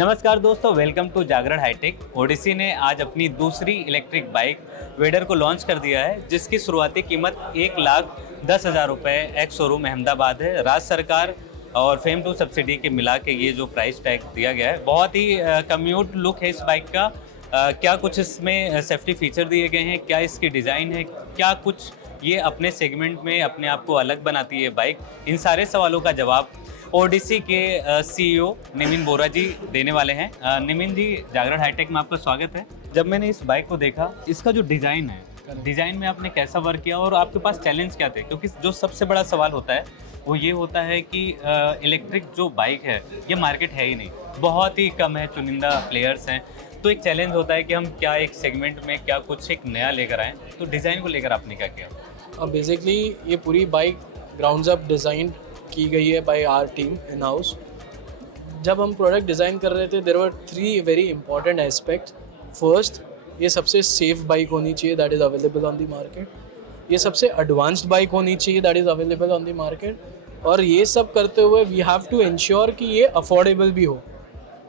नमस्कार दोस्तों, welcome to Jagran hitech. Odysse ने आज अपनी दूसरी इलेक्ट्रिक बाइक वेडर को लॉन्च कर दिया है, जिसकी शुरुआती कीमत 1,10,000 रुपये एक्स शोरूम अहमदाबाद है। राज्य सरकार और फेम टू सब्सिडी के मिला के ये जो प्राइस टैग दिया गया है, बहुत ही कम्यूट लुक है इस बाइक का। क्या कुछ इसमें सेफ्टी फीचर दिए गए हैं, क्या इसकी डिज़ाइन है, क्या कुछ ये अपने सेगमेंट में अपने आप को अलग बनाती है बाइक, इन सारे सवालों का जवाब ओडिसी के सीईओ निमिन बोरा जी देने वाले हैं। निमिन जी, जागरण हाईटेक में आपका स्वागत है। जब मैंने इस बाइक को देखा, इसका जो डिज़ाइन है, डिज़ाइन में आपने कैसा वर्क किया और आपके पास चैलेंज क्या थे? क्योंकि जो सबसे बड़ा सवाल होता है वो ये होता है कि इलेक्ट्रिक जो बाइक है ये मार्केट है ही नहीं, बहुत ही कम है, चुनिंदा प्लेयर्स हैं। तो एक चैलेंज होता है कि हम क्या एक सेगमेंट में क्या कुछ एक नया लेकर आएँ। तो डिज़ाइन को लेकर आपने क्या किया? बेसिकली ये पूरी बाइक ग्राउंड्स अप डिज़ाइन की गई है by our team in house. जब हम प्रोडक्ट डिज़ाइन कर रहे थे, there were 3 very important aspects. First, ये सबसे सेफ बाइक होनी चाहिए that is available on the market. ये सबसे एडवांस्ड बाइक होनी चाहिए that is available on the market. और ये सब करते हुए वी हैव टू इंश्योर कि ये अफोर्डेबल भी हो,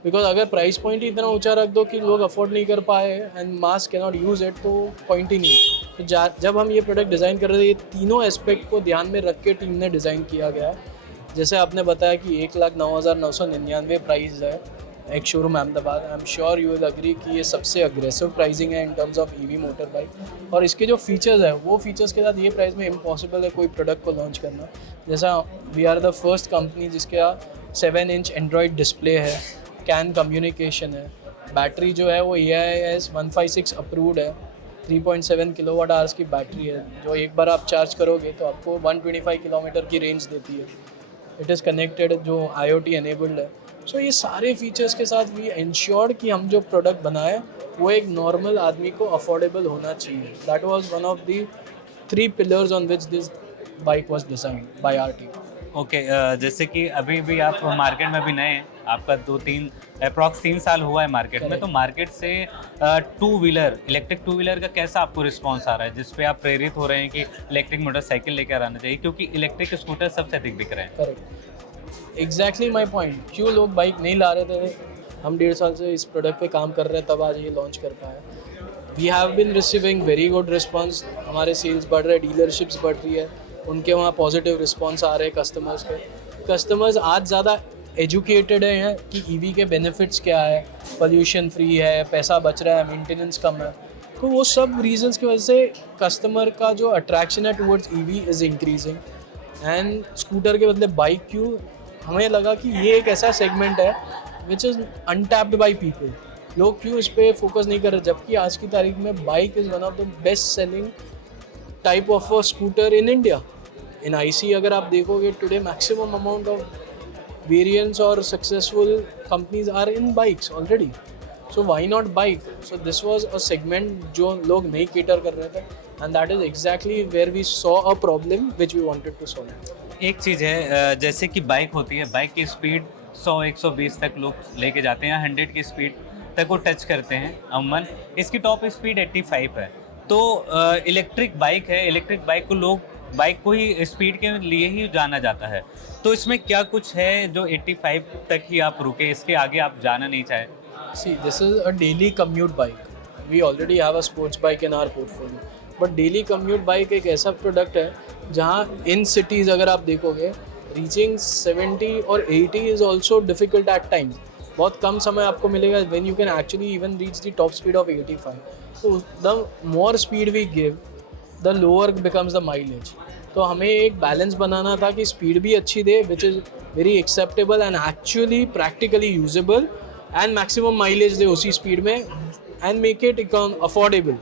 बिकॉज अगर प्राइस पॉइंट ही इतना ऊंचा रख दो कि लोग अफोर्ड नहीं कर पाए and mass can not use it, तो पॉइंट ही नहीं। तो जब हम ये प्रोडक्ट डिज़ाइन कर रहे थे, ये तीनों एस्पेक्ट को ध्यान में रख के टीम ने डिज़ाइन किया गया है। जैसे आपने बताया कि 1,09,999 प्राइस है एक showroom Ahmedabad. I am sure you will agree कि ये सबसे अग्रेसिव प्राइसिंग है in terms of EV motor bike. और इसके जो फीचर्स है वो फीचर्स के साथ ये प्राइस में इम्पॉसिबल है कोई प्रोडक्ट को लॉन्च करना। जैसा we are the first company जिसके 7 इंच एंड्रॉयड डिस्प्ले है, कैन कम्युनिकेशन है, बैटरी जो है वो AIS 156 अप्रूव्ड है, 3.7 किलोवाट आवर्स की बैटरी है, जो एक बार आप चार्ज करोगे तो आपको 125 किलोमीटर की रेंज देती है। इट इज़ कनेक्टेड, जो IoT एनेबल्ड है। सो ये सारे फीचर्स के साथ वी इंश्योर्ड कि हम जो प्रोडक्ट बनाए वो एक नॉर्मल आदमी को अफोर्डेबल होना चाहिए। That was one of the 3 pillars on which this bike was designed by our team. Okay, जैसे कि अभी भी आप मार्केट में भी नए हैं, आपका 2-3 अप्रॉक्स 3 साल हुआ है मार्केट में, तो मार्केट से two wheeler, electric two wheeler का कैसा आपको रिस्पांस आ रहा है, जिस पे आप प्रेरित हो रहे हैं कि इलेक्ट्रिक मोटरसाइकिल लेकर आना चाहिए, क्योंकि इलेक्ट्रिक स्कूटर सबसे अधिक बिक रहे हैं? Correct, exactly my point. क्यों लोग बाइक नहीं ला रहे थे? हम 1.5 साल से इस प्रोडक्ट पे काम कर रहे हैं, तब आज ये लॉन्च कर पाए। We have been receiving very good response. हमारे सेल्स बढ़ रहे, डीलरशिप्स बढ़ रही है, उनके वहाँ पॉजिटिव रिस्पॉन्स आ रहे हैं कस्टमर्स के। कस्टमर्स आज ज़्यादा एजुकेटेड हैं कि ईवी के बेनिफिट्स क्या है, पोल्यूशन फ्री है, पैसा बच रहा है, मेंटेनेंस कम है। तो वो सब रीजंस की वजह से कस्टमर का जो अट्रैक्शन है towards EV is increasing. And scooter के बदले बाइक क्यों? हमें लगा कि ये एक ऐसा सेगमेंट है which is untapped by people. लोग क्यों इस पर फोकस नहीं कर रहे, जबकि आज की तारीख में bike is one of the best selling type of a scooter in India. In IC अगर आप देखोगे today, maximum amount of variants or successful companies are in bikes already, so why not bike? So this was a segment जो लोग नहीं cater कर रहे थे, and that is exactly where we saw a problem which we wanted to solve. एक चीज़ है, जैसे कि बाइक होती है, बाइक की स्पीड 100-120 तक लोग लेके जाते हैं, 100 की स्पीड तक वो टच करते हैं अमूमन। इसकी टॉप स्पीड 85 है। तो इलेक्ट्रिक बाइक है, इलेक्ट्रिक बाइक को लोग बाइक को ही स्पीड के लिए ही जाना जाता है। तो इसमें क्या कुछ है जो 85 तक ही आप रुके, इसके आगे आप जाना नहीं चाहे? See, this is a daily commute bike. We already have a sports bike in our portfolio, but daily commute bike एक ऐसा प्रोडक्ट है जहाँ इन सिटीज़ अगर आप देखोगे, रीचिंग 70 और 80 is also difficult at times. बहुत कम समय आपको मिलेगा when you can actually even reach the top speed of 85। तो the more speed we give, the lower becomes the mileage. तो हमें एक बैलेंस बनाना था कि स्पीड भी अच्छी दे, which is very acceptable and actually practically usable, and maximum mileage दे उसी स्पीड में, एंड मेक इट अफोर्डेबल।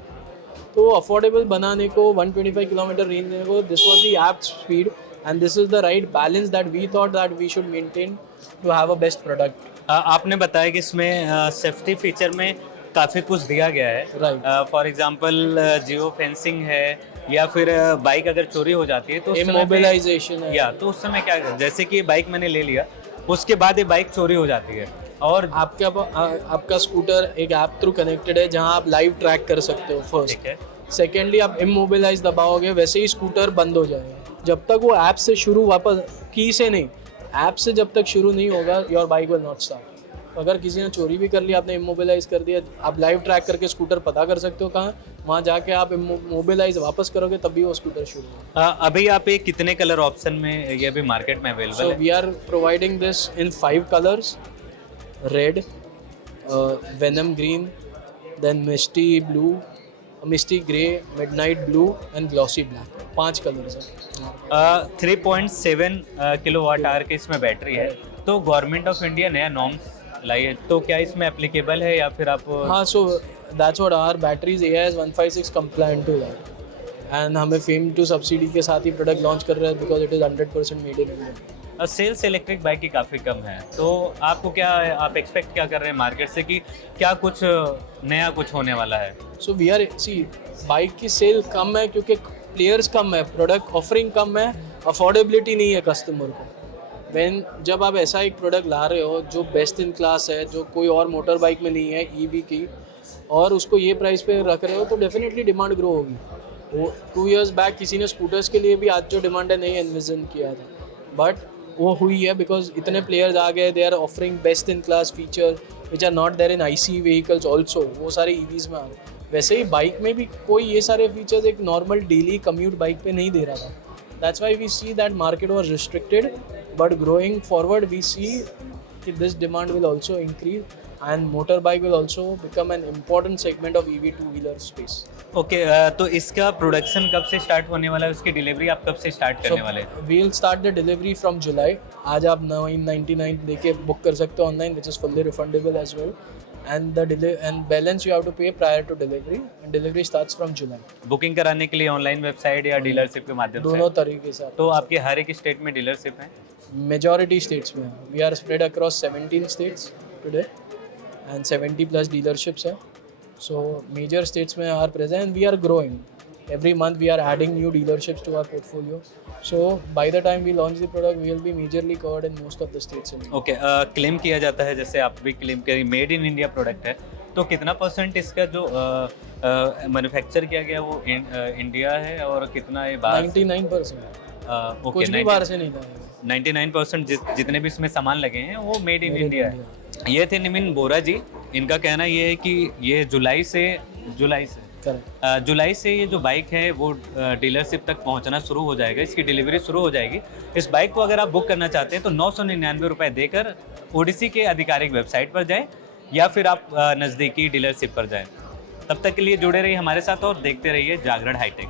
तो अफोर्डेबल बनाने को 125 किलोमीटर रेंज देने को, this was the apt speed and this is the right balance that we thought that we should maintain to have a best product. आपने बताया कि इसमें सेफ्टी फीचर में काफ़ी कुछ दिया गया है। Right, for example geo fencing है, या फिर बाइक अगर चोरी हो जाती है तो इमोबिलाइजेशन है, या तो उस समय क्या, जैसे कि बाइक मैंने ले लिया, उसके बाद ये बाइक चोरी हो जाती है और आपका स्कूटर एक ऐप थ्रू कनेक्टेड है जहां आप लाइव ट्रैक कर सकते हो फर्स्ट। ठीक है। सेकेंडली, आप इमोबिलाइज दबाओगे वैसे ही स्कूटर बंद हो जाएगा। जब तक वो ऐप से शुरू, वापस की से नहीं, ऐप से जब तक शुरू नहीं होगा, your bike will not start. तो अगर किसी ने चोरी भी कर लिया, आपने इमोबिलाइज कर दिया, आप लाइव ट्रैक करके स्कूटर पता कर सकते हो कहाँ, वहाँ जाके आप मोबिलाइज वापस करोगे तब भी वो स्कूटर शुरू होगा। अभी आप ये कितने कलर ऑप्शन में ये अभी मार्केट में अवेलेबल So है? we are providing this in 5 colors: red, venom green, then misty blue, misty grey, midnight blue and glossy black. 5 colours हैं। 3.7 किलोवाट आवर की इसमें बैटरी है। तो गवर्नमेंट ऑफ इंडिया नया नॉर्म्स लाई है, तो क्या इसमें एप्लीकेबल है या फिर आप हाँ, so that's what our batteries AIS 156 compliant to that. And हमें फेम टू सब्सिडी के साथ ही प्रोडक्ट लॉन्च कर रहे हैं because it is 100% made in India. Sales electric bike की काफ़ी कम है, तो आपको क्या आप एक्सपेक्ट क्या कर रहे हैं मार्केट से कि क्या कुछ नया कुछ होने वाला है? So we are see bike की सेल कम है क्योंकि प्लेयर्स कम है, प्रोडक्ट ऑफरिंग कम है, अफोर्डेबिलिटी नहीं है कस्टमर को। व्हेन जब आप ऐसा एक प्रोडक्ट ला रहे हो जो बेस्ट इन क्लास है, जो कोई और मोटर बाइक में नहीं है ईवी की, और उसको ये प्राइस पे रख रहे हो तो डेफिनेटली डिमांड ग्रो होगी। वो 2 इयर्स बैक किसी ने स्कूटर्स के लिए भी आज जो डिमांड है नहीं एनविजन किया था, बट वो हुई है बिकॉज इतने प्लेयर्स आ गए, they are offering best in class feature which are not there in IC vehicles also, वो सारे EVs में आ गए। वैसे ही बाइक में भी कोई ये सारे फीचर्स एक नॉर्मल डेली कम्यूट बाइक पे नहीं दे रहा था। That's why we see that market was restricted, but growing forward we see कि this demand will also increase and motorbike will also become an important segment of EV two-wheeler space. Okay, तो इसका production कब से start होने वाला है, उसकी delivery आप कब से स्टार्ट करने वाले हैं? We'll start the delivery from July. आज आप 999 लेके बुक कर सकते हो online, which is fully refundable as well. And and balance you have to pay prior to delivery, and delivery starts from July. Booking कराने के लिए ऑनलाइन वेबसाइट या डीलरशिप के माध्यम से? दोनों तरीके से। तो आपके हर एक स्टेट में डीलरशिप है? Majority states में we are spread across 17 states today and 70 plus dealerships है, so major states में are present and we are growing. Every month we are adding new dealerships to our portfolio, so by the time we launch the product we will be majorly covered in most of the states in India. Okay, claim किया जाता है, जैसे आप भी claim करिए made in India product है, तो कितना परसेंट इसका जो मैन्युफैक्चर किया गया वो इंडिया है और कितना ये बाहर? 99%। ओके, कुछ भी बाहर से नहीं था। 99% जितने भी इसमें सामान लगे हैं वो मेड इन इंडिया है। ये थे निमिन बोरा जी, इनका कहना ये है कि ये जुलाई से ये जो बाइक है वो डीलरशिप तक पहुंचना शुरू हो जाएगा, इसकी डिलीवरी शुरू हो जाएगी। इस बाइक को अगर आप बुक करना चाहते हैं तो 999 रुपये देकर ओडिसी के आधिकारिक वेबसाइट पर जाएं या फिर आप नज़दीकी डीलरशिप पर जाएं। तब तक के लिए जुड़े रहिए हमारे साथ और देखते रहिए जागरण हाईटेक।